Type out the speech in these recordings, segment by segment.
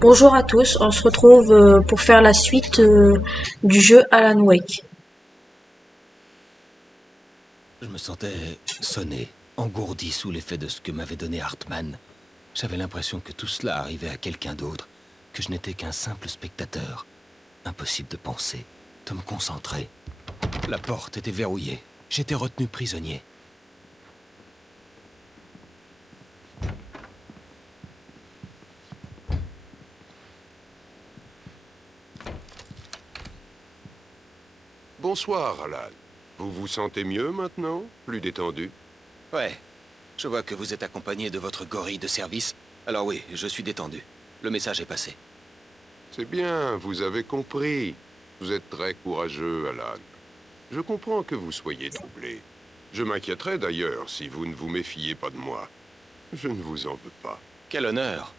Bonjour à tous, on se retrouve pour faire la suite du jeu Alan Wake. Je me sentais sonné, engourdi sous l'effet de ce que m'avait donné Hartman. J'avais l'impression que tout cela arrivait à quelqu'un d'autre, que je n'étais qu'un simple spectateur. Impossible de penser, de me concentrer. La porte était verrouillée. J'étais retenu prisonnier. Bonsoir, Alan. Vous vous sentez mieux maintenant? Plus détendu? Ouais, je vois que vous êtes accompagné de votre gorille de service. Alors oui, je suis détendu. Le message est passé. C'est bien, vous avez compris. Vous êtes très courageux, Alan. Je comprends que vous soyez troublé. Je m'inquiéterais d'ailleurs si vous ne vous méfiez pas de moi. Je ne vous en veux pas. Quel honneur!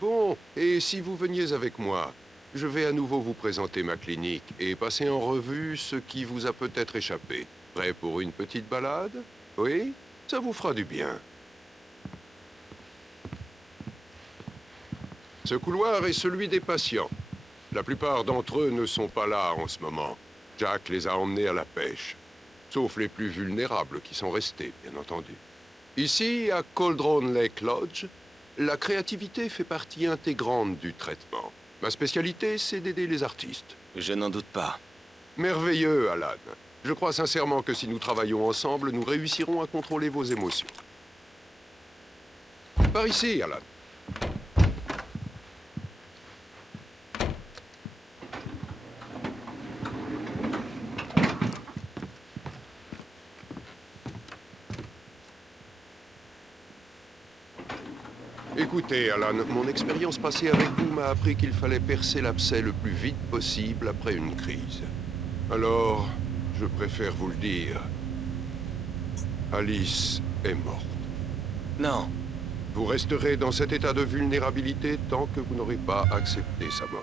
Bon, et si vous veniez avec moi, je vais à nouveau vous présenter ma clinique et passer en revue ce qui vous a peut-être échappé. Prêt pour une petite balade? Oui? Ça vous fera du bien. Ce couloir est celui des patients. La plupart d'entre eux ne sont pas là en ce moment. Jack les a emmenés à la pêche. Sauf les plus vulnérables qui sont restés, bien entendu. Ici, à Cauldron Lake Lodge, la créativité fait partie intégrante du traitement. Ma spécialité, c'est d'aider les artistes. Je n'en doute pas. Merveilleux, Alan. Je crois sincèrement que si nous travaillons ensemble, nous réussirons à contrôler vos émotions. Par ici, Alan. Écoutez, Alan, mon expérience passée avec vous m'a appris qu'il fallait percer l'abcès le plus vite possible après une crise. Alors, je préfère vous le dire. Alice est morte. Non, Vous resterez dans cet état de vulnérabilité tant que vous n'aurez pas accepté sa mort.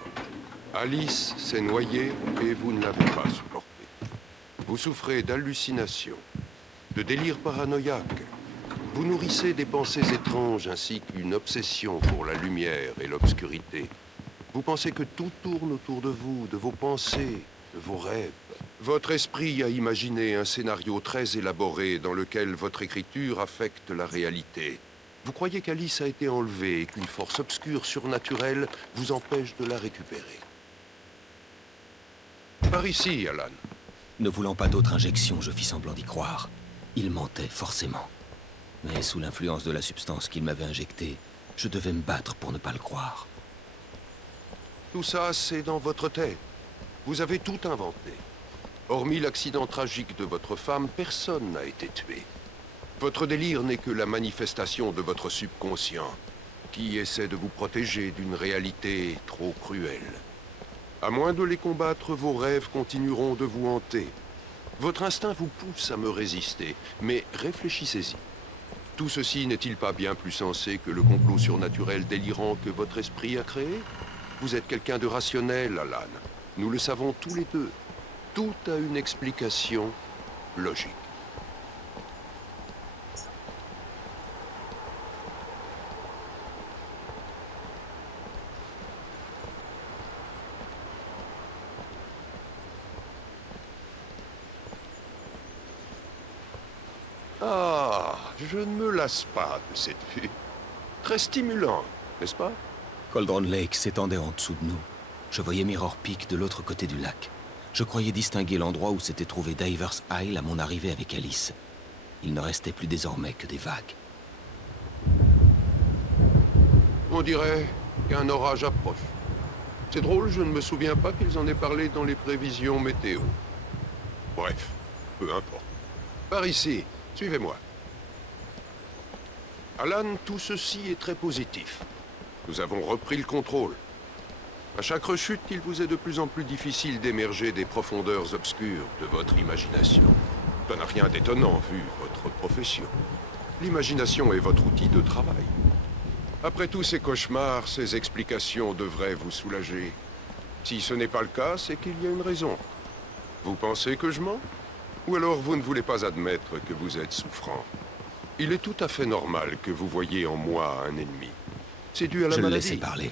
Alice s'est noyée et vous ne l'avez pas supporté. Vous souffrez d'hallucinations, de délires paranoïaques. Vous nourrissez des pensées étranges ainsi qu'une obsession pour la lumière et l'obscurité. Vous pensez que tout tourne autour de vous, de vos pensées, de vos rêves. Votre esprit a imaginé un scénario très élaboré dans lequel votre écriture affecte la réalité. Vous croyez qu'Alice a été enlevée et qu'une force obscure surnaturelle vous empêche de la récupérer. Par ici, Alan. ne voulant pas d'autre injection, je fis semblant d'y croire. Il mentait, forcément. Mais sous l'influence de la substance qu'il m'avait injectée, je devais me battre pour ne pas le croire. Tout ça, c'est dans votre tête. Vous avez tout inventé. Hormis l'accident tragique de votre femme, personne n'a été tué. Votre délire n'est que la manifestation de votre subconscient, qui essaie de vous protéger d'une réalité trop cruelle. À moins de les combattre, vos rêves continueront de vous hanter. Votre instinct vous pousse à me résister, mais réfléchissez-y. Tout ceci n'est-il pas bien plus sensé que le complot surnaturel délirant que votre esprit a créé? Vous êtes quelqu'un de rationnel, Alan. Nous le savons tous les deux. Tout a une explication logique. Ah, je ne me lasse pas de cette vue. Très stimulante, n'est-ce pas? Cauldron Lake s'étendait en dessous de nous. Je voyais Mirror Peak de l'autre côté du lac. Je croyais distinguer l'endroit où s'était trouvé Divers Isle à mon arrivée avec Alice. Il ne restait plus désormais que des vagues. On dirait qu'un orage approche. C'est drôle, je ne me souviens pas qu'ils en aient parlé dans les prévisions météo. Bref, peu importe. Par ici, suivez-moi. Alan, tout ceci est très positif. Nous avons repris le contrôle. À chaque rechute, il vous est de plus en plus difficile d'émerger des profondeurs obscures de votre imagination. Ça n'a rien d'étonnant vu votre profession. L'imagination est votre outil de travail. Après tous ces cauchemars, ces explications devraient vous soulager. Si ce n'est pas le cas, c'est qu'il y a une raison. Vous pensez que je mens? Ou alors vous ne voulez pas admettre que vous êtes souffrant? Il est tout à fait normal que vous voyiez en moi un ennemi. C'est dû à la Je le maladie. laissai parler.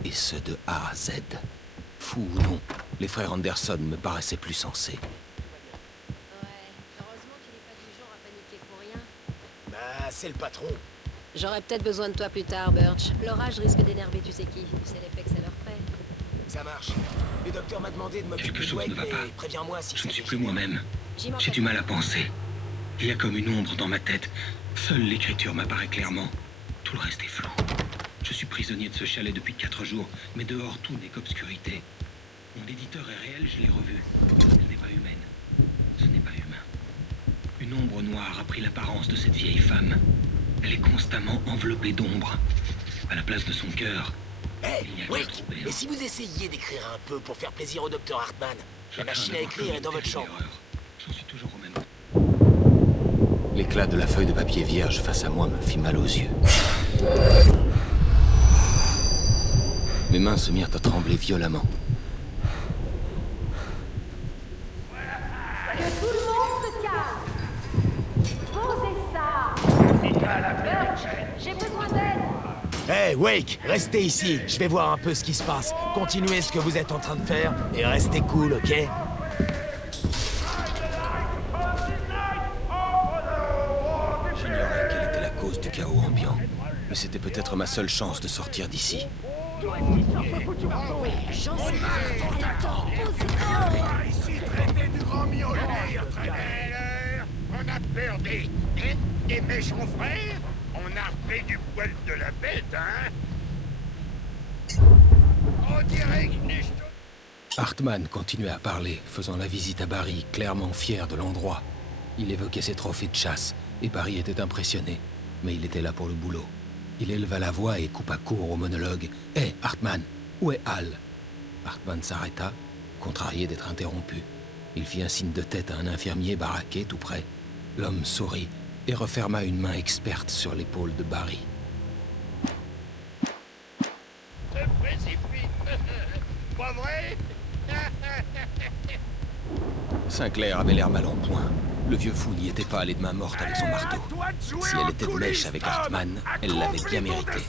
Et ce de A à Z. Fou ou non, les frères Anderson me paraissaient plus sensés. Ouais, heureusement qu'il est pas du genre à paniquer pour rien. Bah, c'est le patron. J'aurais peut-être besoin de toi plus tard, Birch. L'orage risque d'énerver tu sais qui. Tu sais l'effet que ça leur fait. Ça marche. Le docteur m'a demandé de m'occuper Quelque de chose Wake, ne va mais pas. préviens-moi si Je ça ne suis dégénère. plus moi-même. J'y manque J'ai du mal à penser. Il y a comme une ombre dans ma tête. Seule l'écriture m'apparaît clairement. Tout le reste est flou. Je suis prisonnier de ce chalet depuis 4 jours, mais dehors tout n'est qu'obscurité. Mon éditeur est réel, je l'ai revu. Elle n'est pas humaine. Ce n'est pas humain. Une ombre noire a pris l'apparence de cette vieille femme. Elle est constamment enveloppée d'ombre. À la place de son cœur, Hé, il y a Wake, trop béant. et si vous essayiez d'écrire un peu pour faire plaisir au docteur Hartman? Je La crains machine à d'avoir écrire est dans commis votre chambre. une erreur. J'en suis toujours au même. L'éclat de la feuille de papier vierge face à moi me fit mal aux yeux. Mes mains se mirent à trembler violemment. Que tout le monde se calme. Posez ça. Birch, j'ai besoin d'aide. Hé, Wake, restez ici. Je vais voir un peu ce qui se passe. Continuez ce que vous êtes en train de faire et restez cool, ok? J'ignorais quelle était la cause du chaos ambiant, mais c'était peut-être ma seule chance de sortir d'ici. Ici, traité du grand millionnaire, très belle. On a peur des méchants frères. On a pris du poil de la bête, hein. On dirait que Hartman continuait à parler, faisant la visite à Barry, clairement fier de l'endroit. Il évoquait ses trophées de chasse, et Barry était impressionné. Mais il était là pour le boulot. Il éleva la voix et coupa court au monologue. « Hé, Hartman, où est Hal ?» Hartman s'arrêta, contrarié d'être interrompu. Il fit un signe de tête à un infirmier baraqué tout près. L'homme sourit et referma une main experte sur l'épaule de Barry. se précipite. Pas vrai? Sinclair avait l'air mal en point. Le vieux fou n'y était pas allé de main morte avec son marteau. Si elle était de mèche avec Hartman, elle l'avait bien mérité.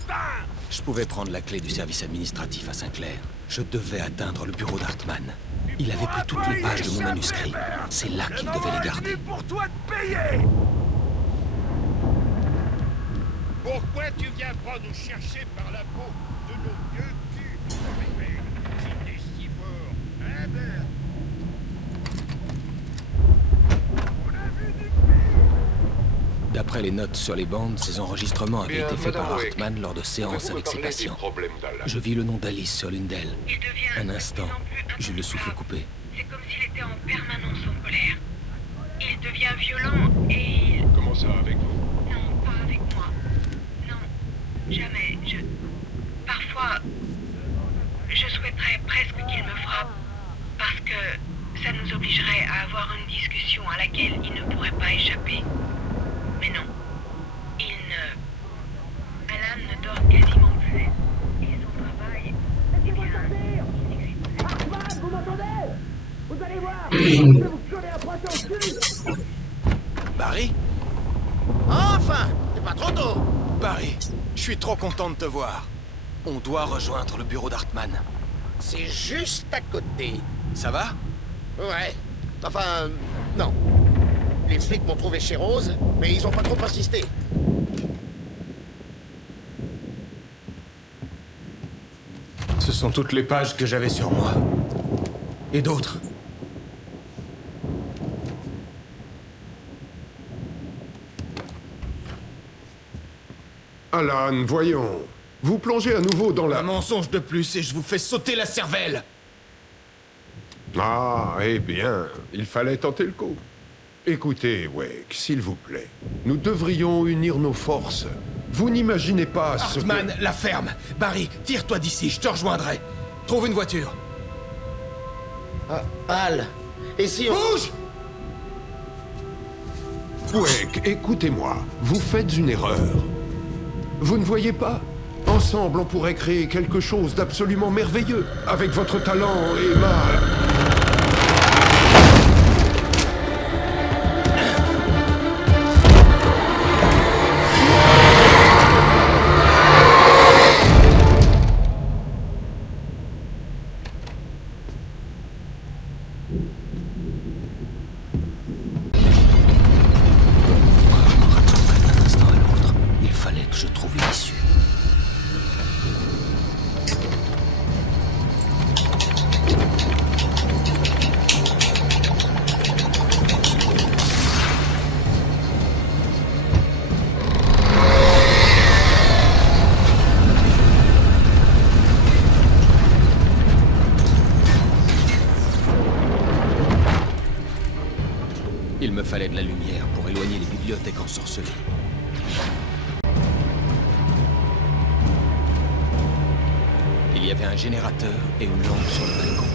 Je pouvais prendre la clé du service administratif à Sinclair. Je devais atteindre le bureau d'Hartman. Il avait pris toutes les pages de mon manuscrit. C'est là qu'il devait les garder. Pour toi de payer. Pourquoi tu viens pas nous chercher par la peau de nos vieux culs? Si t'es si fort, hein, Bert? On a vu du pire. D'après les notes sur les bandes, ces enregistrements avaient Bien, été faits par Madame Wake, Hartman lors de séances Pouvez-vous me avec ses parler des patients. problèmes d'Alan? Je vis le nom d'Alice sur l'une d'elles. Il devient Un de instant, plus en plus j'eus le souffle insupportable. coupé. C'est comme s'il était en permanence en colère. Il devient violent et il... Comment ça avec vous? Non, pas avec moi. Non, jamais. Parfois, je souhaiterais presque qu'il me frappe parce que ça nous obligerait à avoir une discussion à laquelle il ne pourrait pas échapper. Mais non, il ne... Alan ne dort quasiment plus. Et son travail... Eh bien, Barry? Enfin! C'est pas trop tôt! Barry, je suis trop content de te voir. On doit rejoindre le bureau d'Hartman. C'est juste à côté. Ça va? Ouais. Enfin, non. Les flics m'ont trouvé chez Rose, mais ils ont pas trop insisté. Ce sont toutes les pages que j'avais sur moi. Et d'autres. Alan, voyons. Vous plongez à nouveau dans Un la... mensonge de plus et je vous fais sauter la cervelle. Ah, eh bien, il fallait tenter le coup. Écoutez, Wake, s'il vous plaît. Nous devrions unir nos forces. Vous n'imaginez pas ce que... Hartman, la ferme. Barry, tire-toi d'ici, je te rejoindrai. Trouve une voiture. Al! Et si on... Bouge! Wake, écoutez-moi. Vous faites une erreur. Vous ne voyez pas? Ensemble, on pourrait créer quelque chose d'absolument merveilleux. Avec votre talent et ma... D'un instant à l'autre, il fallait que je trouve une issue. Il me fallait de la lumière pour éloigner les bibliothèques ensorcelées. Il y avait un générateur et une lampe sur le balcon.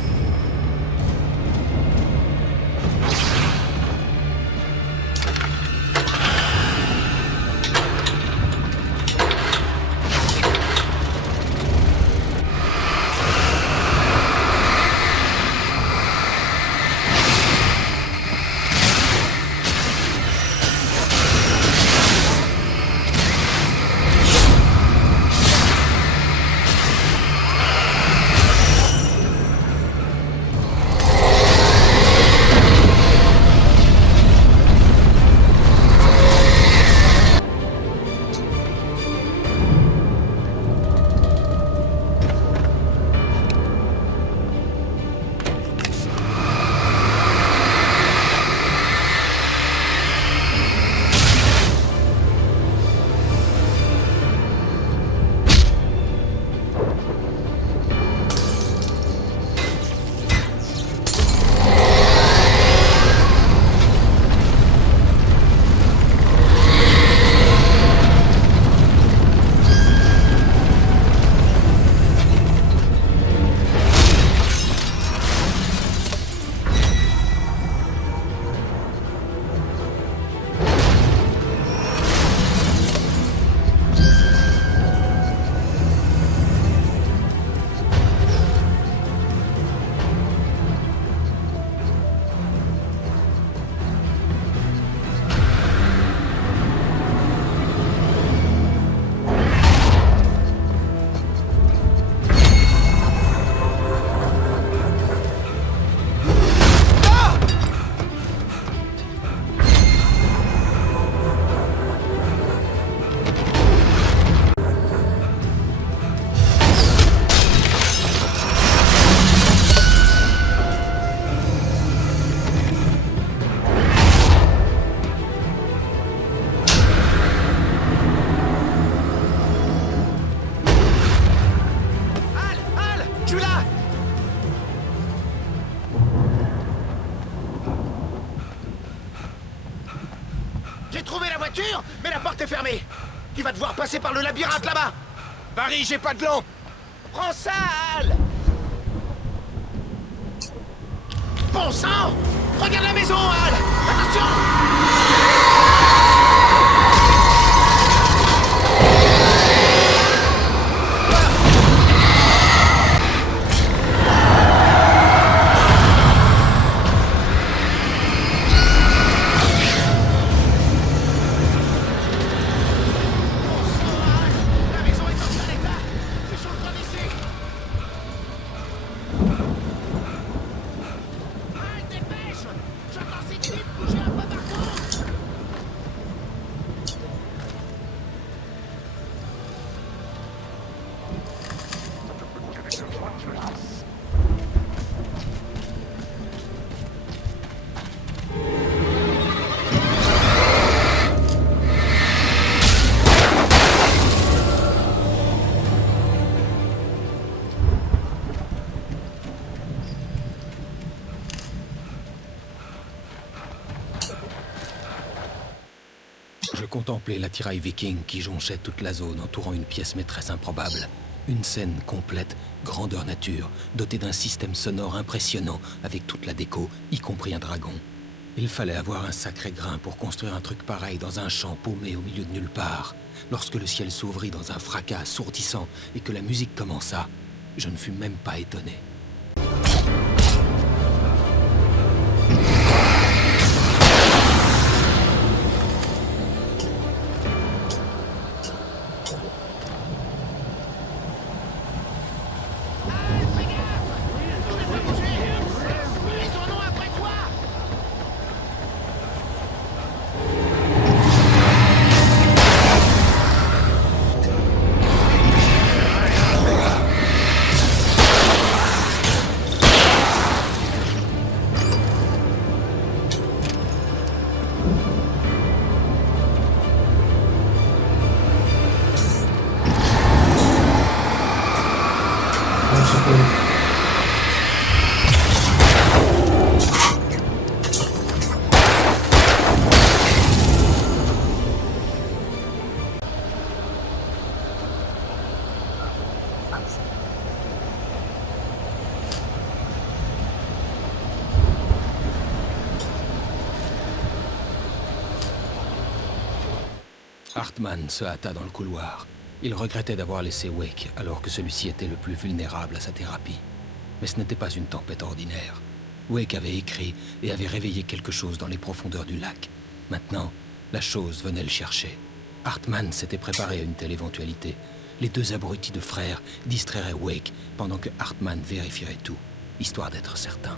Mais la porte est fermée. Il va devoir passer par le labyrinthe là-bas. Barry, j'ai pas de lampe. Prends ça, Al. Bon sang. Regarde la maison, Al. Attention. Je contemplais l'attirail viking qui jonchait toute la zone entourant une pièce maîtresse improbable. Une scène complète, grandeur nature, dotée d'un système sonore impressionnant avec toute la déco, y compris un dragon. Il fallait avoir un sacré grain pour construire un truc pareil dans un champ paumé au milieu de nulle part. Lorsque le ciel s'ouvrit dans un fracas assourdissant et que la musique commença, je ne fus même pas étonné. Hartman se hâta dans le couloir. Il regrettait d'avoir laissé Wake alors que celui-ci était le plus vulnérable à sa thérapie. Mais ce n'était pas une tempête ordinaire. Wake avait écrit et avait réveillé quelque chose dans les profondeurs du lac. Maintenant, la chose venait le chercher. Hartman s'était préparé à une telle éventualité. Les deux abrutis de frères distrairaient Wake pendant que Hartman vérifierait tout, histoire d'être certain.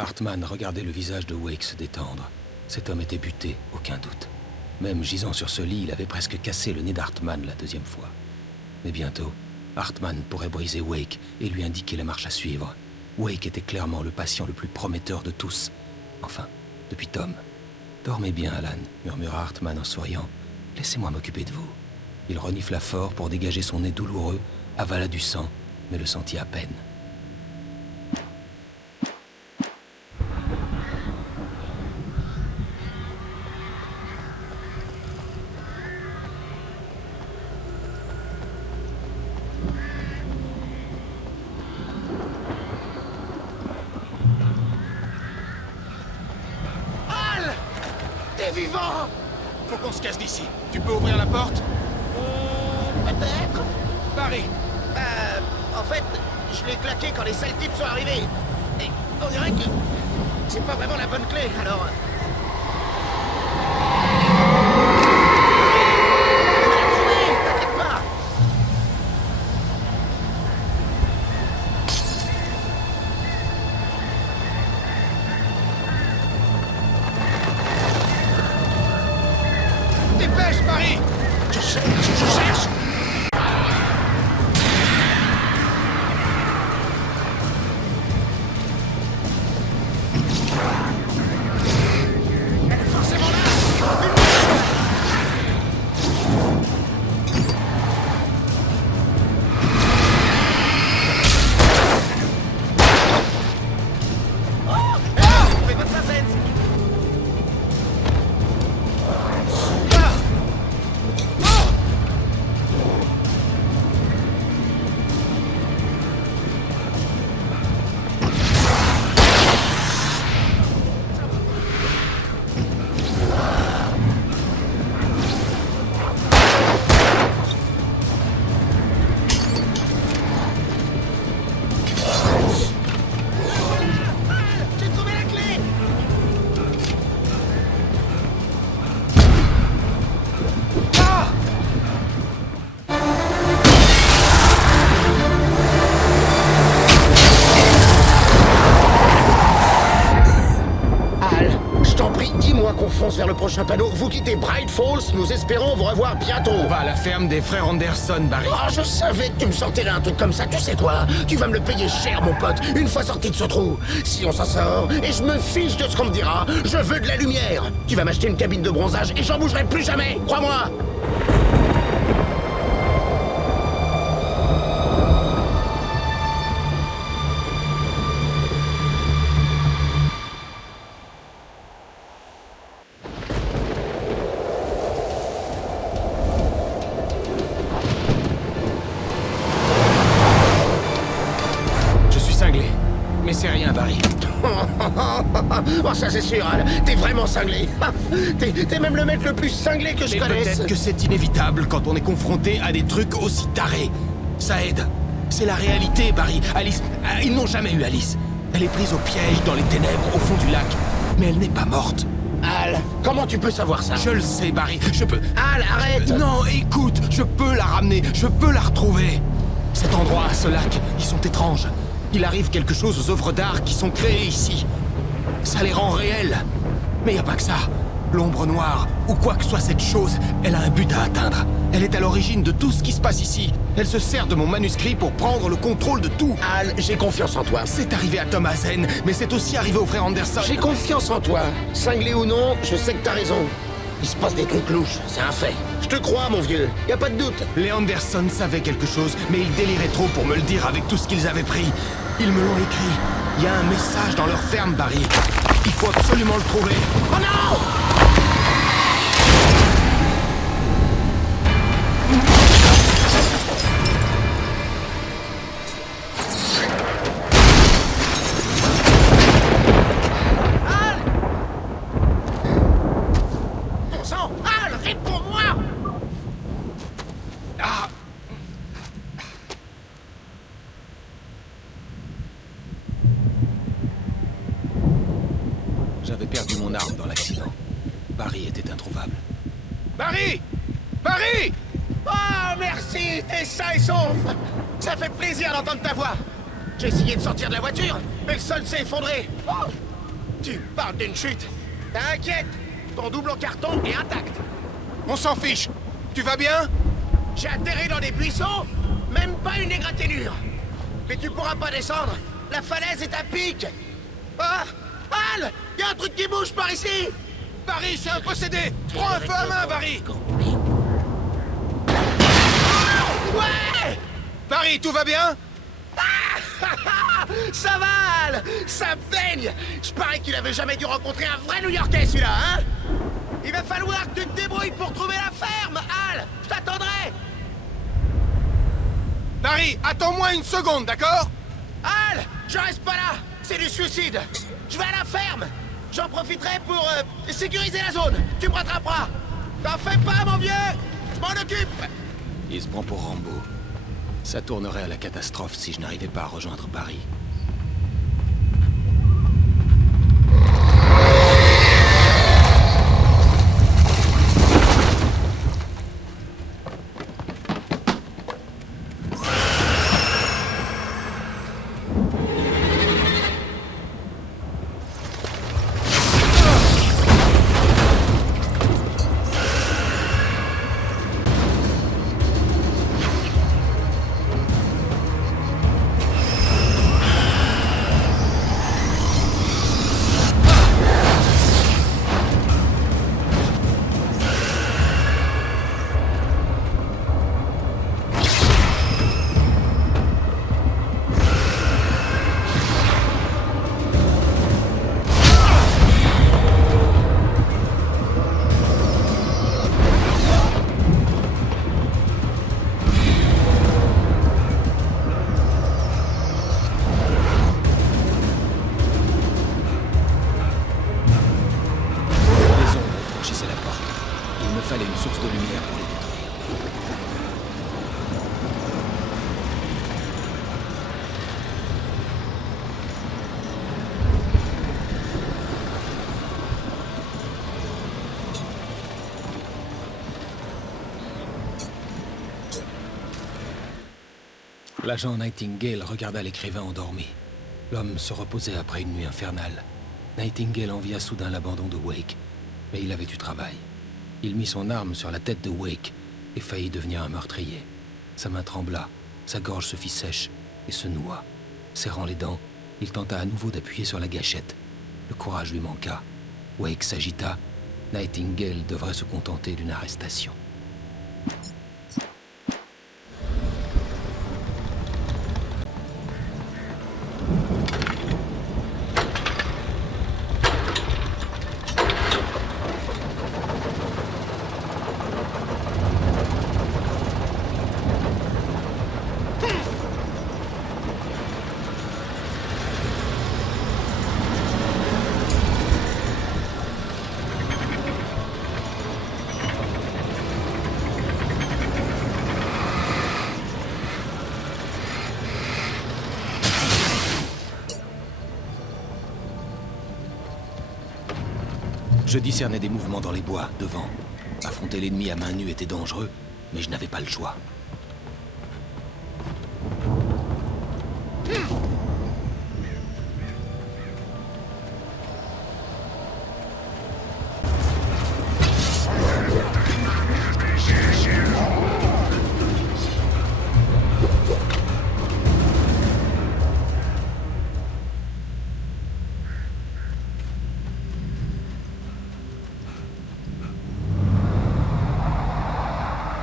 Hartman regardait le visage de Wake se détendre. Cet homme était buté, aucun doute. Même gisant sur ce lit, il avait presque cassé le nez d'Hartman la deuxième fois. Mais bientôt, Hartman pourrait briser Wake et lui indiquer la marche à suivre. Wake était clairement le patient le plus prometteur de tous. Enfin, depuis Tom. « Dormez bien, Alan », murmura Hartman en souriant. « Laissez-moi m'occuper de vous. » Il renifla fort pour dégager son nez douloureux, avala du sang, mais le sentit à peine. T'es vivant! Faut qu'on se casse d'ici. Tu peux ouvrir la porte? Peut-être. Barry! En fait, je l'ai claqué quand les sales types sont arrivés. Et on dirait que c'est pas vraiment la bonne clé, alors... Je l'ai trouvé, t'inquiète pas. Dépêche, Barry! Je cherche! Elle est forcément là! Fais votre facette! J'ai trouvé la clé! Al, je t'en prie, dis-moi qu'on fonce vers le prochain panneau. Vous quittez Bright Falls, nous espérons vous revoir bientôt. On va à la ferme des frères Anderson, Barry. Oh, je savais que tu me sortirais un truc comme ça. Tu sais quoi? Tu vas me le payer cher, mon pote, une fois sorti de ce trou. Si on s'en sort, et je me fiche de ce qu'on me dira, je veux de la lumière. Tu vas m'acheter une cabine de bronzage et j'en bougerai plus jamais. Crois-moi. Je suis cinglé. Mais c'est rien, Barry. Oh, ça c'est sûr, Al. T'es vraiment cinglé. T'es même le mec le plus cinglé que je Mais connaisse. peut-être que c'est inévitable quand on est confronté à des trucs aussi tarés. Ça aide. C'est la réalité, Barry. Alice... ils n'ont jamais eu Alice. Elle est prise au piège dans les ténèbres au fond du lac. Mais elle n'est pas morte. Al, comment tu peux savoir ça? Je le sais, Barry. Je peux... Al, arrête! Non, écoute, je peux la ramener. Je peux la retrouver. Cet endroit, ce lac, ils sont étranges. Il arrive quelque chose aux œuvres d'art qui sont créées ici. Ça les rend réelles. Mais y a pas que ça. L'ombre noire, ou quoi que soit cette chose, elle a un but à atteindre. Elle est à l'origine de tout ce qui se passe ici. Elle se sert de mon manuscrit pour prendre le contrôle de tout. Al, j'ai confiance en toi. C'est arrivé à Tom Hazen, mais c'est aussi arrivé aux frères Anderson. J'ai confiance en toi. Cinglé ou non, je sais que t'as raison. Il se passe des trucs louches, c'est un fait. Je te crois, mon vieux. Y a pas de doute. Les Anderson savaient quelque chose, mais ils déliraient trop pour me le dire avec tout ce qu'ils avaient pris. Ils me l'ont écrit. Il y a un message dans leur ferme, Barry. Il faut absolument le trouver. Oh non! Bon sang! Al, réponds-moi! Ah! J'avais perdu mon arme dans l'accident. Barry était introuvable. Barry! Barry! Oh, merci! T'es sain et sauf! Ça fait plaisir d'entendre ta voix! J'ai essayé de sortir de la voiture, mais le sol s'est effondré! Oh, Tu parles d'une chute? T'inquiète, ton double en carton est intact. On s'en fiche. Tu vas bien? J'ai atterri dans des buissons, même pas une égratignure. Mais tu pourras pas descendre, la falaise est à pic. Ah! Al! Y a un truc qui bouge par ici! Barry, c'est un possédé! Prends un feu à main, Barry! Ouais! Barry, tout va bien? Ça va, Al! Ça baigne! Je parie qu'il avait jamais dû rencontrer un vrai New-Yorkais, celui-là, hein? Il va falloir que tu te débrouilles pour trouver la ferme, Al! Je t'attendrai! Barry, attends-moi une seconde, d'accord? Al! Je reste pas là! C'est du suicide! Je vais à la ferme! J'en profiterai pour sécuriser la zone! Tu me rattraperas! T'en fais pas, mon vieux! Je m'en occupe! Il se prend pour Rambo. Ça tournerait à la catastrophe si je n'arrivais pas à rejoindre Barry. L'agent Nightingale regarda l'écrivain endormi. L'homme se reposait après une nuit infernale. Nightingale envia soudain l'abandon de Wake, mais il avait du travail. Il mit son arme sur la tête de Wake et faillit devenir un meurtrier. Sa main trembla, sa gorge se fit sèche et se noua. Serrant les dents, il tenta à nouveau d'appuyer sur la gâchette. Le courage lui manqua. Wake s'agita. Nightingale devrait se contenter d'une arrestation. Je discernais des mouvements dans les bois, devant. Affronter l'ennemi à main nue était dangereux, mais je n'avais pas le choix.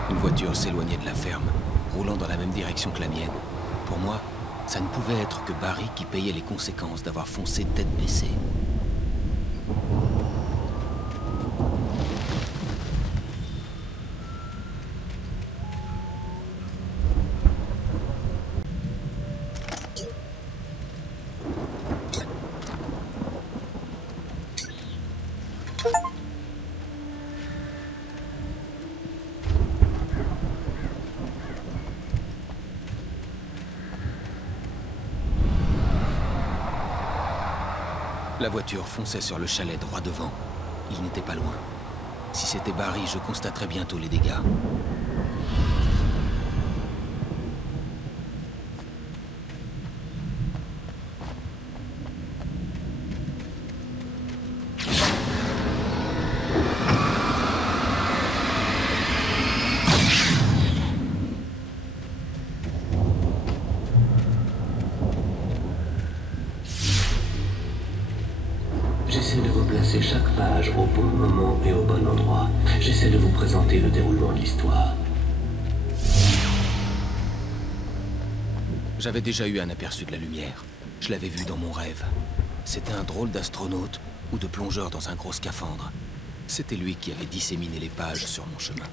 Une voiture s'éloignait de la ferme, roulant dans la même direction que la mienne. Pour moi, ça ne pouvait être que Barry qui payait les conséquences d'avoir foncé tête baissée. La voiture fonçait sur le chalet droit devant. Il n'était pas loin. Si c'était Barry, je constaterais bientôt les dégâts. lancez chaque page au bon moment et au bon endroit. J'essaie de vous présenter le déroulement de l'histoire. J'avais déjà eu un aperçu de la lumière. Je l'avais vu dans mon rêve. C'était un drôle d'astronaute ou de plongeur dans un gros scaphandre. C'était lui qui avait disséminé les pages sur mon chemin.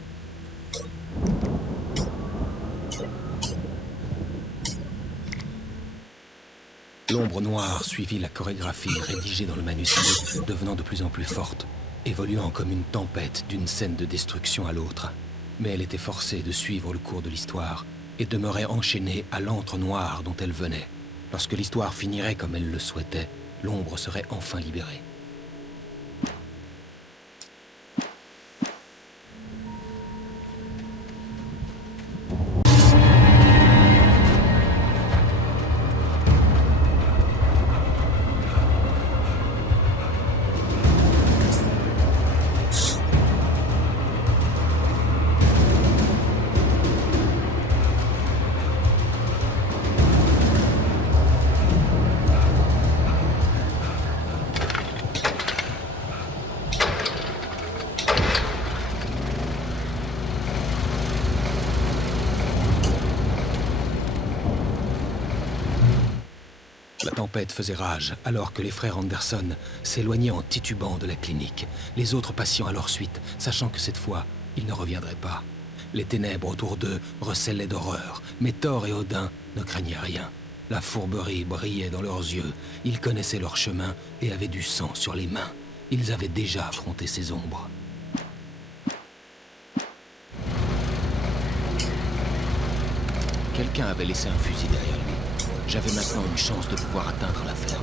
L'ombre noire suivit la chorégraphie rédigée dans le manuscrit, devenant de plus en plus forte, évoluant comme une tempête d'une scène de destruction à l'autre. Mais elle était forcée de suivre le cours de l'histoire et demeurait enchaînée à l'antre noir dont elle venait. Lorsque l'histoire finirait comme elle le souhaitait, l'ombre serait enfin libérée. La tempête faisait rage alors que les frères Anderson s'éloignaient en titubant de la clinique, les autres patients à leur suite, sachant que cette fois, ils ne reviendraient pas. Les ténèbres autour d'eux recèlaient d'horreur, mais Thor et Odin ne craignaient rien. La fourberie brillait dans leurs yeux, ils connaissaient leur chemin et avaient du sang sur les mains. Ils avaient déjà affronté ces ombres. Quelqu'un avait laissé un fusil derrière lui. J'avais maintenant une chance de pouvoir atteindre la ferme.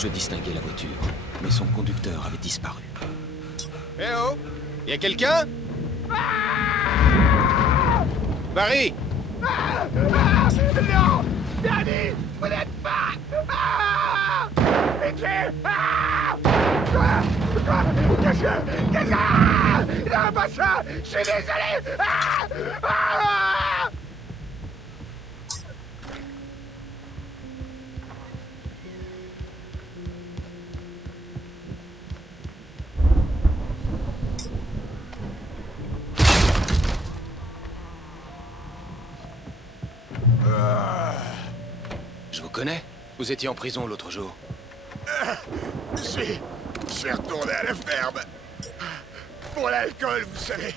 Je distinguais la voiture, mais son conducteur avait disparu. Eh oh! Y'a quelqu'un? Barry! Non! Danny! Vous n'êtes pas! Pitié! Quoi? Qu'est-ce que... Non, pas ça! Je suis désolé! Je vous connais? Vous étiez en prison l'autre jour. Je suis retourné à la ferme. Pour l'alcool, vous savez.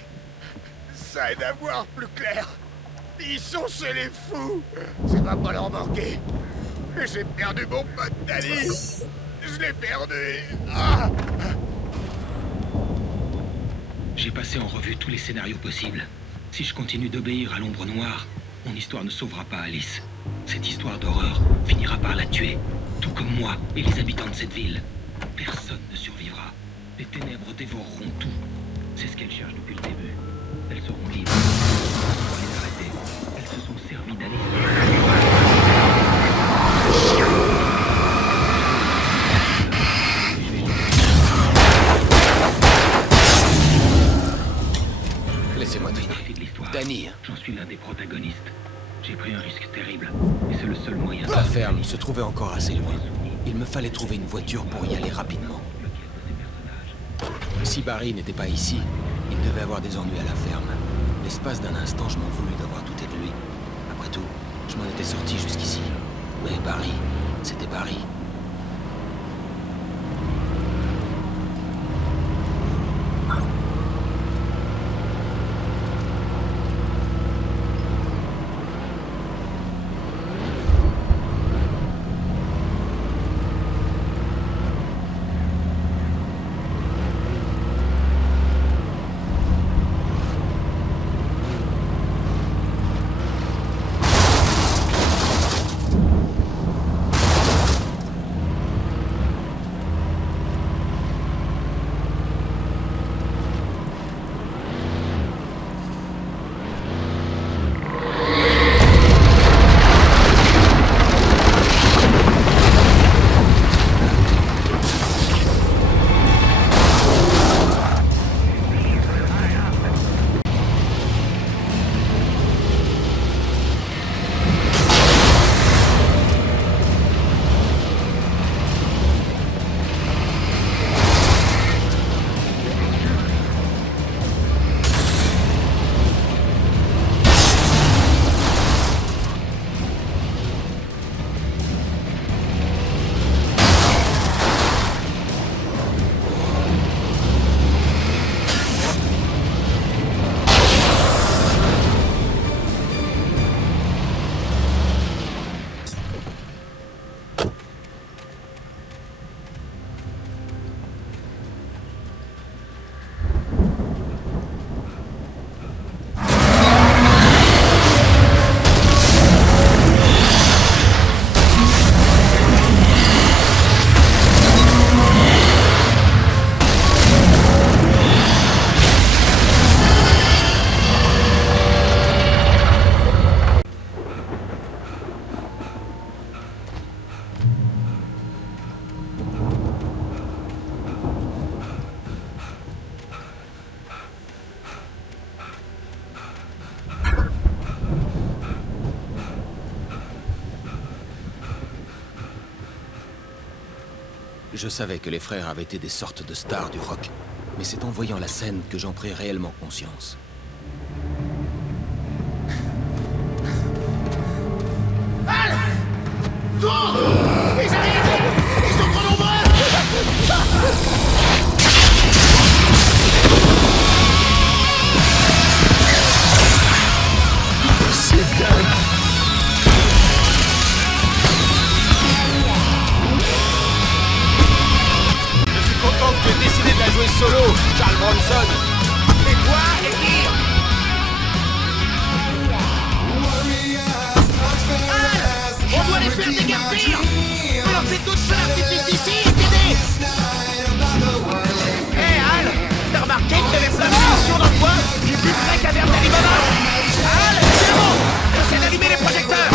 Ça aide à voir plus clair. Ils sont chez les fous. Ça va pas leur manquer. J'ai perdu mon pote Danny. Je l'ai perdu. Ah. J'ai passé en revue tous les scénarios possibles. Si je continue d'obéir à l'ombre noire, mon histoire ne sauvera pas Alice. Cette histoire d'horreur finira par la tuer, tout comme moi et les habitants de cette ville. Personne ne survivra. Les ténèbres dévoreront tout. C'est ce qu'elles cherchent depuis le début. Elles seront libres. On doit les arrêter. Elles se sont servies d'Alice. Laissez-moi trier. Danny. J'en suis l'un des protagonistes. J'ai pris un risque terrible, et c'est le seul moyen. La ferme se trouvait encore assez loin. Il me fallait trouver une voiture pour y aller rapidement. Si Barry n'était pas ici, il devait avoir des ennuis à la ferme. L'espace d'un instant, je m'en voulus d'avoir douté de lui. Après tout, je m'en étais sorti jusqu'ici. Mais Barry, c'était Barry. Je savais que les frères avaient été des sortes de stars du rock, mais c'est en voyant la scène que j'en pris réellement conscience. Al! Cours! Ils arrivent! Ils sont trop nombreux! C'est dingue! Content que tu aies décidé de la jouer solo, Charles Bronson. Et toi, Eddie? Al! On doit les faire déguerpir! Alors c'est tout seul artifice d'ici et t'aider! Hé Al! T'as remarqué que t'avais plein de munitions dans le coin? J'ai plus de la caverne d'Alibaba! Al! C'est bon! J'essaie d'allumer les projecteurs!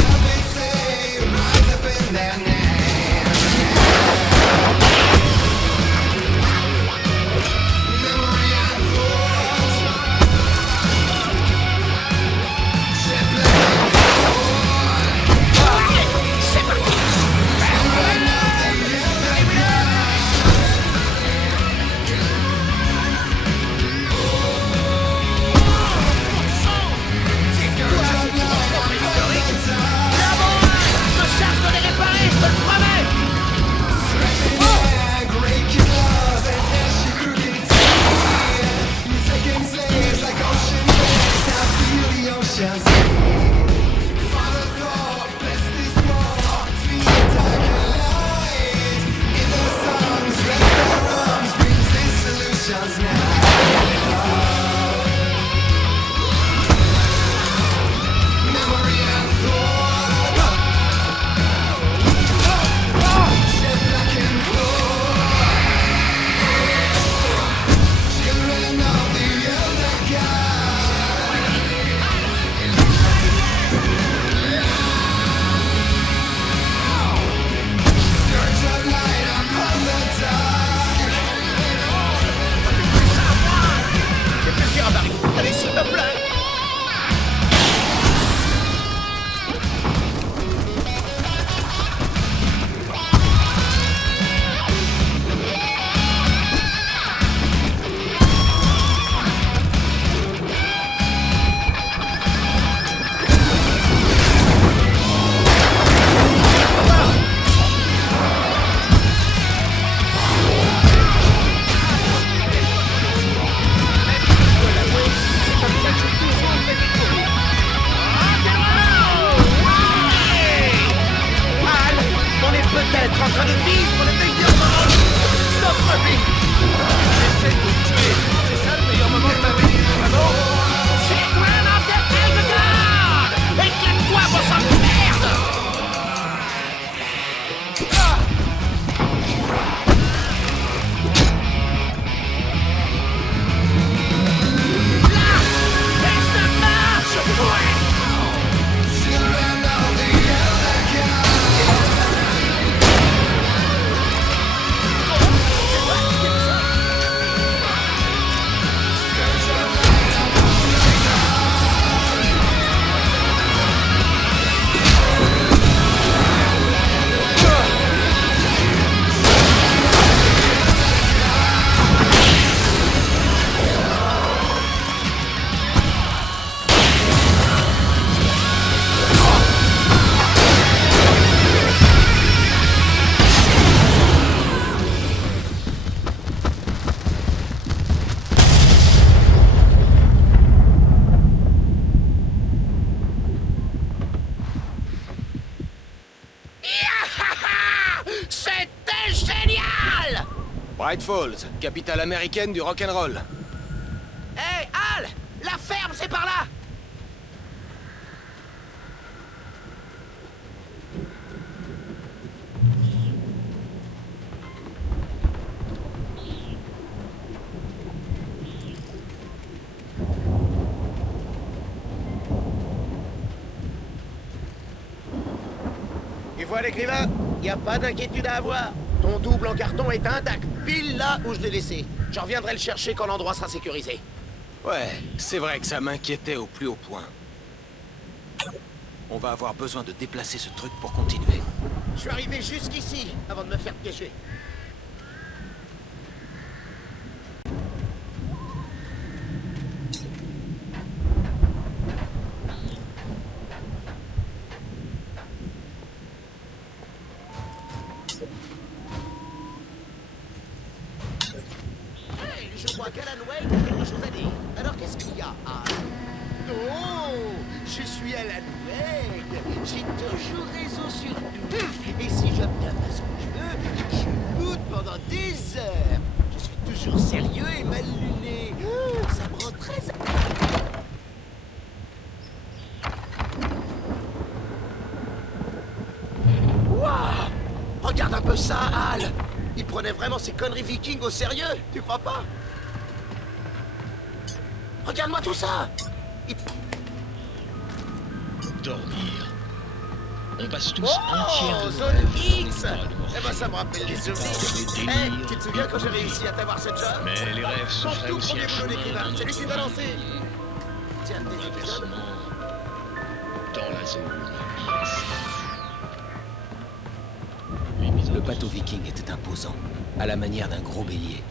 Bright Falls, capitale américaine du rock'n'roll. Hé, Hal! La ferme, c'est par là! Tu vois l'écrivain? Y a pas d'inquiétude à avoir. Ton double en carton est intact, pile là où je l'ai laissé. Je reviendrai le chercher quand l'endroit sera sécurisé. Ouais, c'est vrai que ça m'inquiétait au plus haut point. On va avoir besoin de déplacer ce truc pour continuer. Je suis arrivé jusqu'ici avant de me faire piéger. Hey, je crois qu'Alan Wake a quelque chose à dire. Alors qu'est-ce qu'il y a, Al? Oh, je suis Alan Wake. J'ai toujours raison sur tout. Et si j'obtiens pas ce que je veux, je boude pendant des heures. Je suis toujours sérieux et mal luné. Ça me rend très... Waouh! Regarde un peu ça, Al! Il prenait vraiment ces conneries vikings au sérieux, tu crois pas? Regarde-moi tout ça! Dormir. On passe tous un Oh, tiers de Zone X! nos rêves. Eh ben ça me rappelle des souvenirs. Des Hey, délires. tu te souviens quand j'ai réussi à t'avoir ce job? Mais les rêves se Ton feraient tout aussi premier un boulot chemin d'écrivain, dans celui qui notre m'a lancé. vie. Tiens, tes épisodes. Inversement, dans la zone. Le bateau viking était imposant, à la manière d'un gros bélier.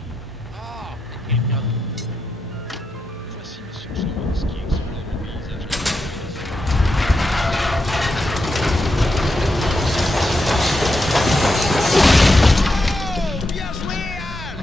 Voici Monsieur Jones qui explore le paysage. Oh, bien joué, Al!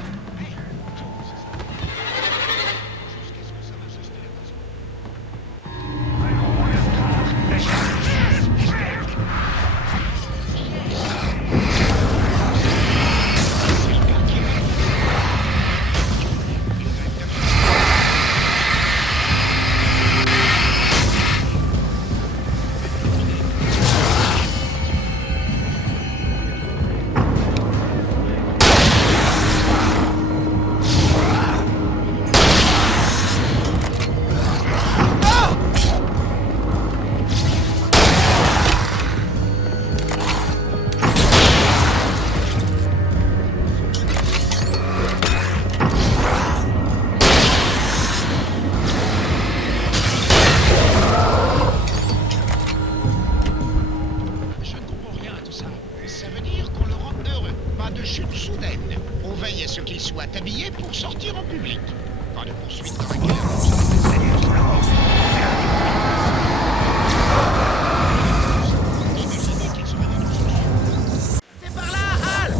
Je ne comprends rien à tout ça. Ça veut dire qu'on le rend heureux. Pas de chute soudaine. On veille à ce qu'il soit habillé pour sortir en public. Pas de poursuite dans la guerre. C'est par là, Al!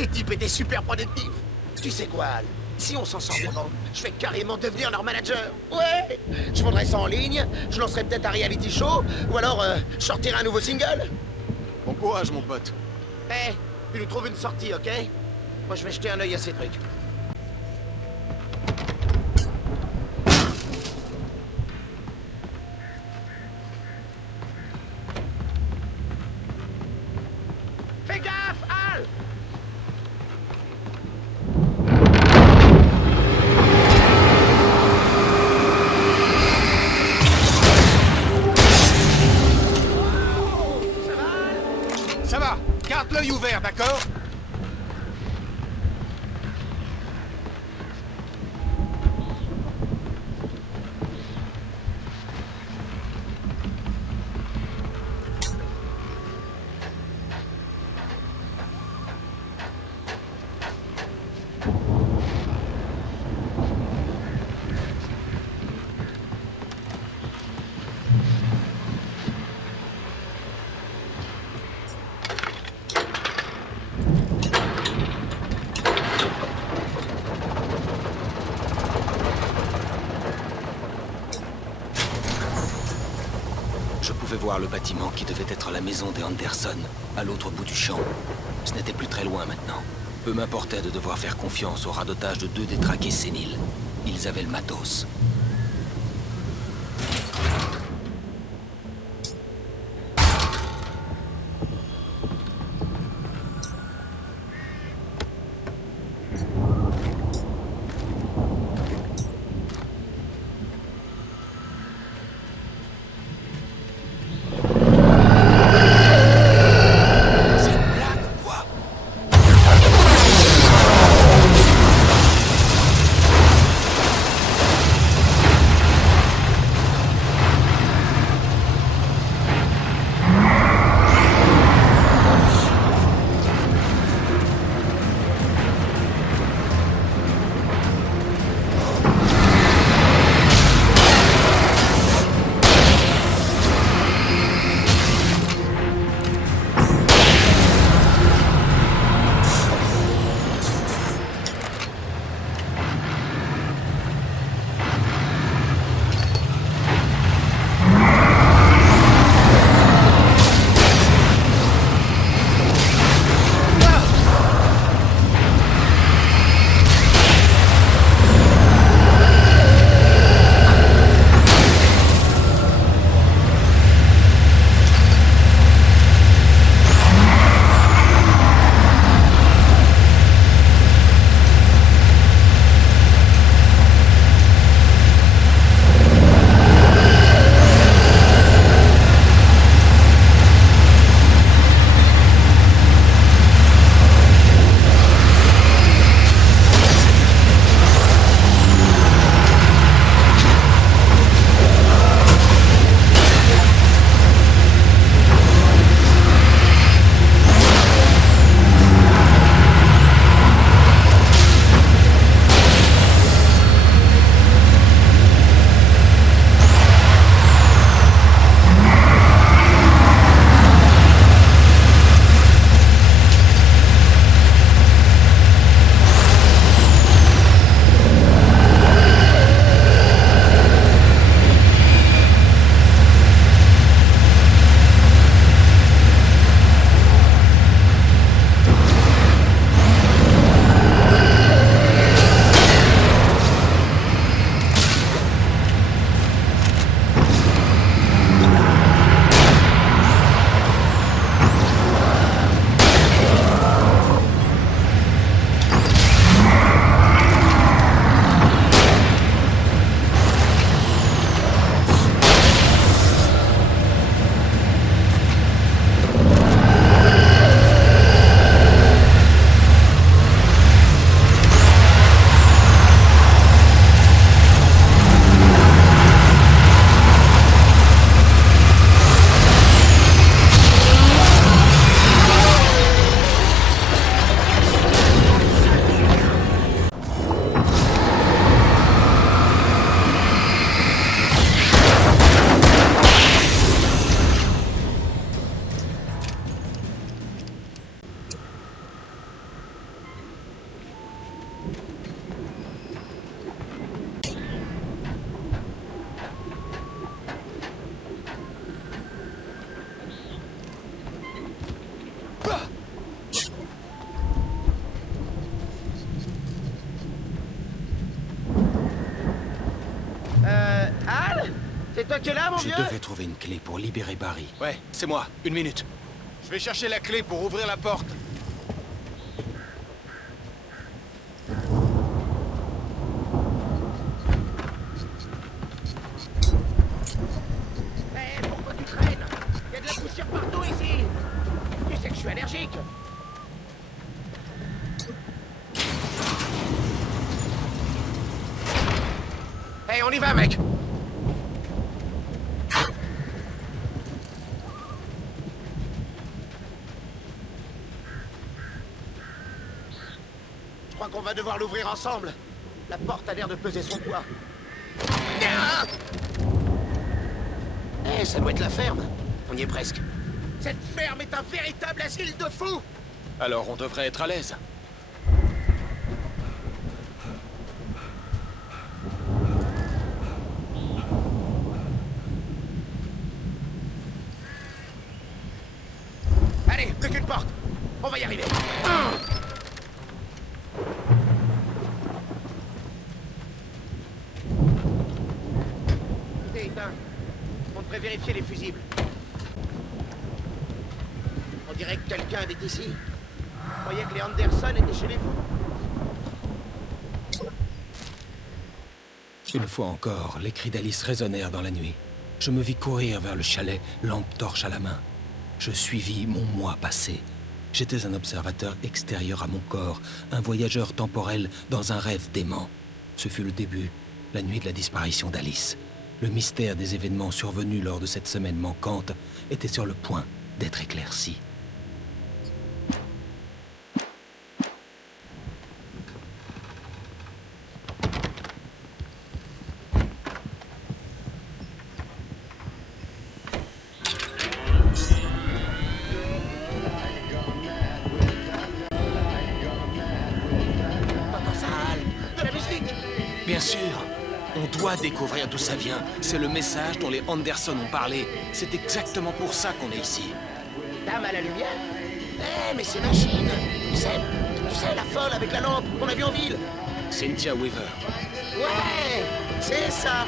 Ces types étaient super productifs. Tu sais quoi, Al? Si on s'en sort vraiment, je vais carrément devenir leur manager. Ouais. Je vendrai ça en ligne, je lancerai peut-être un reality show, ou alors je sortirai un nouveau single. Bon courage, mon pote. Eh, tu nous trouves une sortie, ok? Moi, je vais jeter un œil à ces trucs. Fais gaffe, Al! Ça va, garde l'œil ouvert, d'accord? Je pouvais voir le bâtiment qui devait être la maison des Anderson, à l'autre bout du champ. Ce n'était plus très loin maintenant. Peu m'importait de devoir faire confiance au radotage de 2 détraqués séniles. Ils avaient le matos. toi qui es là, mon Je vieux? devais trouver une clé pour libérer Barry. Ouais, c'est moi. 1 minute. Je vais chercher la clé pour ouvrir la porte. Eh, pourquoi tu traînes? Il y a de la poussière partout ici. Tu sais que je suis allergique. Eh, on y va, mec. Je crois qu'on va devoir l'ouvrir ensemble. La porte a l'air de peser son poids. Ah! Eh, ça doit être la ferme. On y est presque. Cette ferme est un véritable asile de fous. Alors on devrait être à l'aise. Allez, plus qu'une porte. On va y arriver. Tout est éteint. On devrait vérifier les fusibles. On dirait que quelqu'un est ici. Je croyais que les Anderson étaient chez les fous. Une fois encore, les cris d'Alice résonnèrent dans la nuit. Je me vis courir vers le chalet, lampe torche à la main. Je suivis mon moi passé. J'étais un observateur extérieur à mon corps, un voyageur temporel dans un rêve dément. Ce fut le début, la nuit de la disparition d'Alice. Le mystère des événements survenus lors de cette semaine manquante était sur le point d'être éclairci. Bien sûr. On doit découvrir d'où ça vient. C'est le message dont les Anderson ont parlé. C'est exactement pour ça qu'on est ici. Dame à la lumière? Eh, mais c'est machine. Tu sais, la folle avec la lampe qu'on a vue en ville. Cynthia Weaver. Ouais, c'est ça.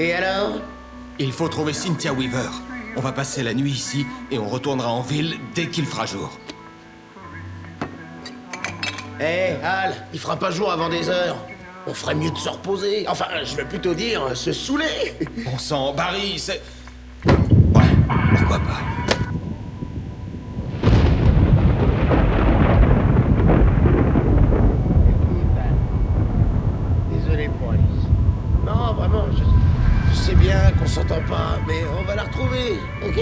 Et alors? Il faut trouver Cynthia Weaver. On va passer la nuit ici et on retournera en ville dès qu'il fera jour. Eh, Hal, il fera pas jour avant des heures. On ferait mieux de se reposer. Enfin, je vais plutôt dire se saouler. Bon sang, Barry, c'est... Ouais, pourquoi pas. Désolé pour Alice. Non, vraiment, je sais bien qu'on s'entend pas, mais on va la retrouver, ok?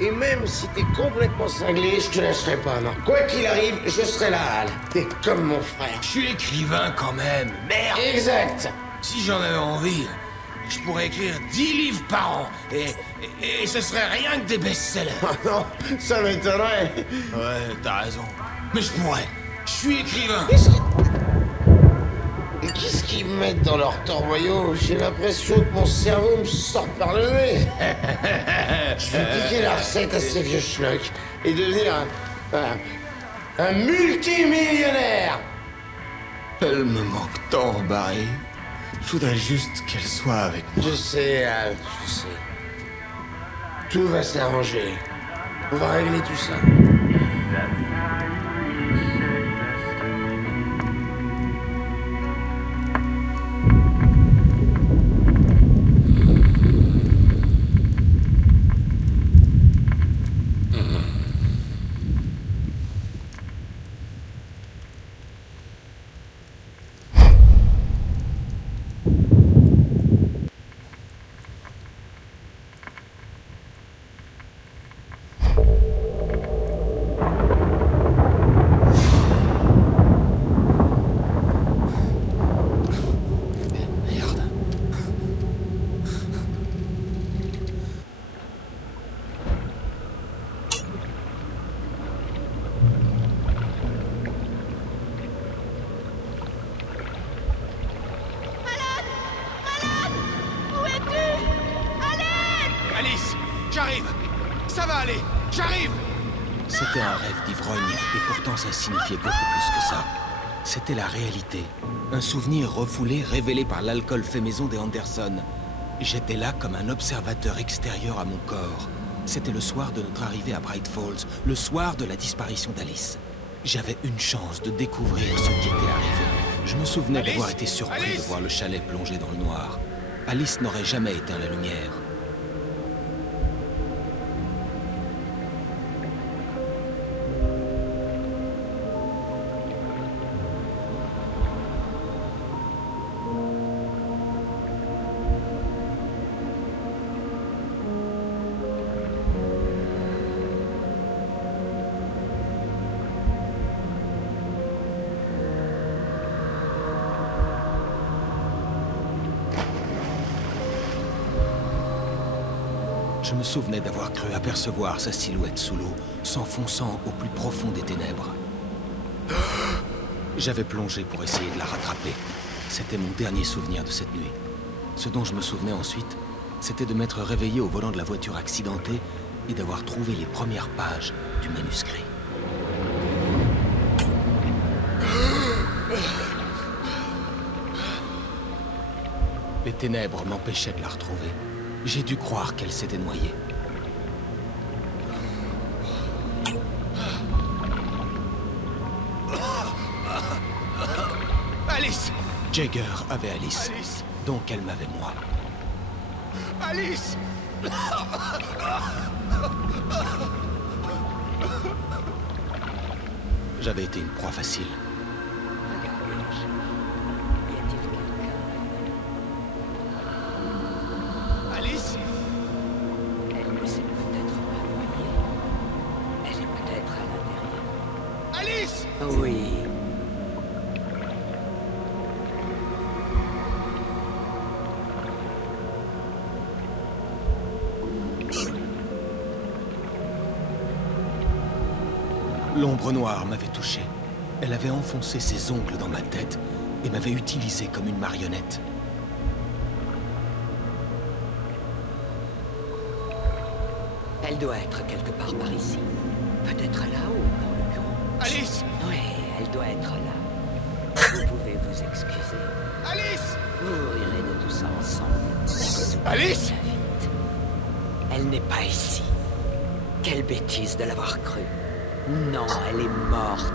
Et même si t'es complètement cinglé, je te lâcherai pas, non. Quoi qu'il arrive, je serai là, Hal. T'es comme mon frère. Je suis écrivain quand même, merde. Exact. Si j'en avais envie, je pourrais écrire 10 livres par an. Et ce serait rien que des best-sellers. Ah non, ça m'étonnerait. Ouais, t'as raison. Mais je pourrais. Je suis écrivain. Qu'est-ce qu'ils mettent dans leur torboyau? J'ai l'impression que mon cerveau me sort par le nez. Je vais piquer la recette à ces vieux schnocks et devenir un multimillionnaire. Elle me manque tant, Barry. Je voudrais juste qu'elle soit avec moi. Je sais, Al, je sais. Tout va s'arranger. On va régler tout ça. C'était un rêve d'ivrogne, et pourtant ça signifiait beaucoup plus que ça. C'était la réalité. Un souvenir refoulé, révélé par l'alcool fait maison des Anderson. J'étais là comme un observateur extérieur à mon corps. C'était le soir de notre arrivée à Bright Falls, le soir de la disparition d'Alice. J'avais une chance de découvrir ce qui était arrivé. Je me souvenais d'avoir été surpris de voir le chalet plongé dans le noir. Alice n'aurait jamais éteint la lumière. Je me souvenais d'avoir cru apercevoir sa silhouette sous l'eau, s'enfonçant au plus profond des ténèbres. J'avais plongé pour essayer de la rattraper. C'était mon dernier souvenir de cette nuit. Ce dont je me souvenais ensuite, c'était de m'être réveillé au volant de la voiture accidentée et d'avoir trouvé les premières pages du manuscrit. Les ténèbres m'empêchaient de la retrouver. J'ai dû croire qu'elle s'était noyée. Alice! Jagger avait Alice. Alice! Donc elle m'avait moi. Alice! J'avais été une proie facile. Alice? Elle ne s'est peut-être pas noyée. Elle est peut-être à l'intérieur. Alice! Oui. L'ombre noire m'avait touché. Elle avait enfoncé ses ongles dans ma tête et m'avait utilisé comme une marionnette. Elle doit être quelque part par ici. Peut-être là-haut, dans le bureau. Alice! Oui, elle doit être là. Vous pouvez vous excuser. Alice! Vous rirez de tout ça ensemble. Alice! Vite. Elle n'est pas ici. Quelle bêtise de l'avoir cru. Non, elle est morte.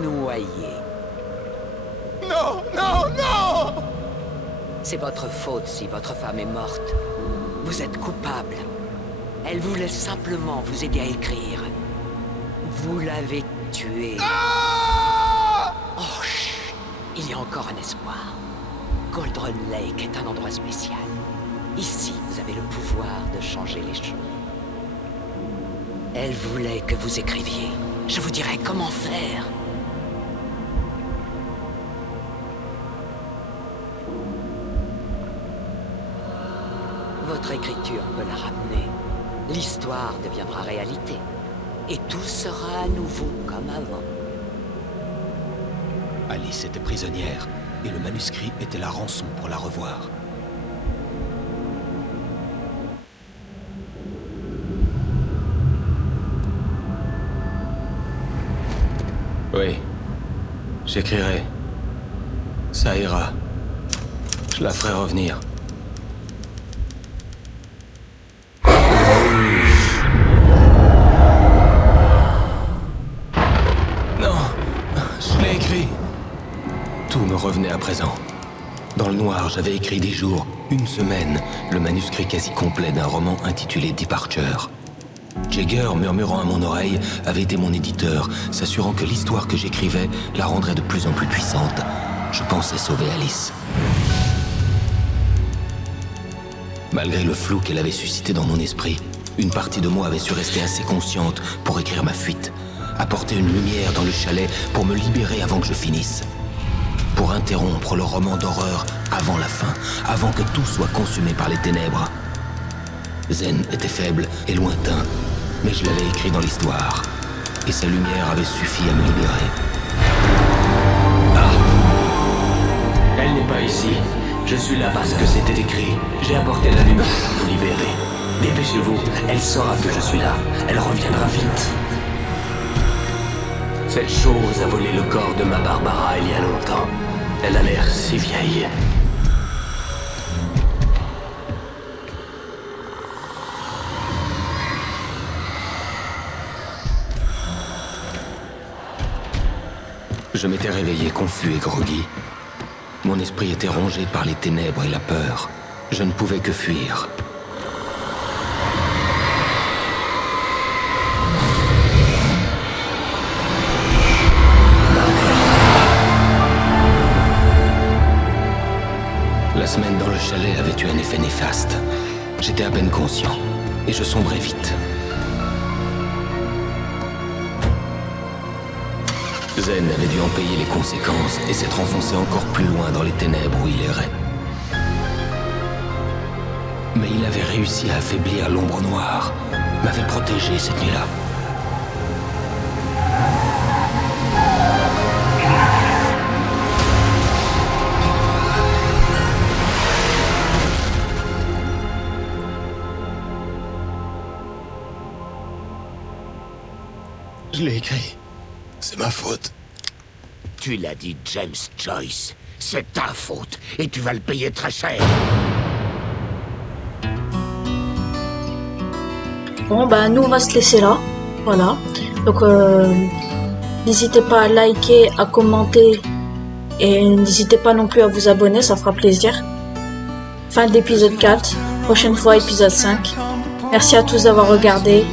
Noyée. Non, non, non! C'est votre faute si votre femme est morte. Vous êtes coupable. Elle voulait simplement vous aider à écrire. Vous l'avez tuée. Ah! Oh, chut. Il y a encore un espoir. Cauldron Lake est un endroit spécial. Ici, vous avez le pouvoir de changer les choses. Elle voulait que vous écriviez. Je vous dirai comment faire. Votre écriture peut la ramener. L'histoire deviendra réalité. Et tout sera à nouveau comme avant. Alice était prisonnière et le manuscrit était la rançon pour la revoir. Oui, j'écrirai. Ça ira. Je la ferai revenir. Non, je l'ai écrit. Tout me revenait à présent. Dans le noir, j'avais écrit 10 jours, une semaine, le manuscrit quasi complet d'un roman intitulé Departure. Jagger, murmurant à mon oreille, avait été mon éditeur, s'assurant que l'histoire que j'écrivais la rendrait de plus en plus puissante. Je pensais sauver Alice. Malgré le flou qu'elle avait suscité dans mon esprit, une partie de moi avait su rester assez consciente pour écrire ma fuite, apporter une lumière dans le chalet pour me libérer avant que je finisse. Pour interrompre le roman d'horreur avant la fin, avant que tout soit consumé par les ténèbres. Zen était faible et lointain, mais je l'avais écrit dans l'histoire, et sa lumière avait suffi à me libérer. Ah! Elle n'est pas ici. Je suis là parce que c'était écrit. J'ai apporté la lumière pour vous libérer. Dépêchez-vous, elle saura que je suis là. Elle reviendra vite. Cette chose a volé le corps de ma Barbara il y a longtemps. Elle a l'air si vieille. Je m'étais réveillé confus et groggy. Mon esprit était rongé par les ténèbres et la peur. Je ne pouvais que fuir. La semaine dans le chalet avait eu un effet néfaste. J'étais à peine conscient, et je sombrais vite. Zen avait dû en payer les conséquences et s'être enfoncé encore plus loin dans les ténèbres où il errait. Mais il avait réussi à affaiblir l'ombre noire, m'avait protégé cette nuit-là. Je l'ai écrit. C'est ma faute. Tu l'as dit, James Joyce. C'est ta faute, et tu vas le payer très cher. Bon, bah, nous, on va se laisser là. Voilà. Donc, n'hésitez pas à liker, à commenter. Et n'hésitez pas non plus à vous abonner, ça fera plaisir. Fin d'épisode 4. Prochaine fois, épisode 5. Merci à tous d'avoir regardé.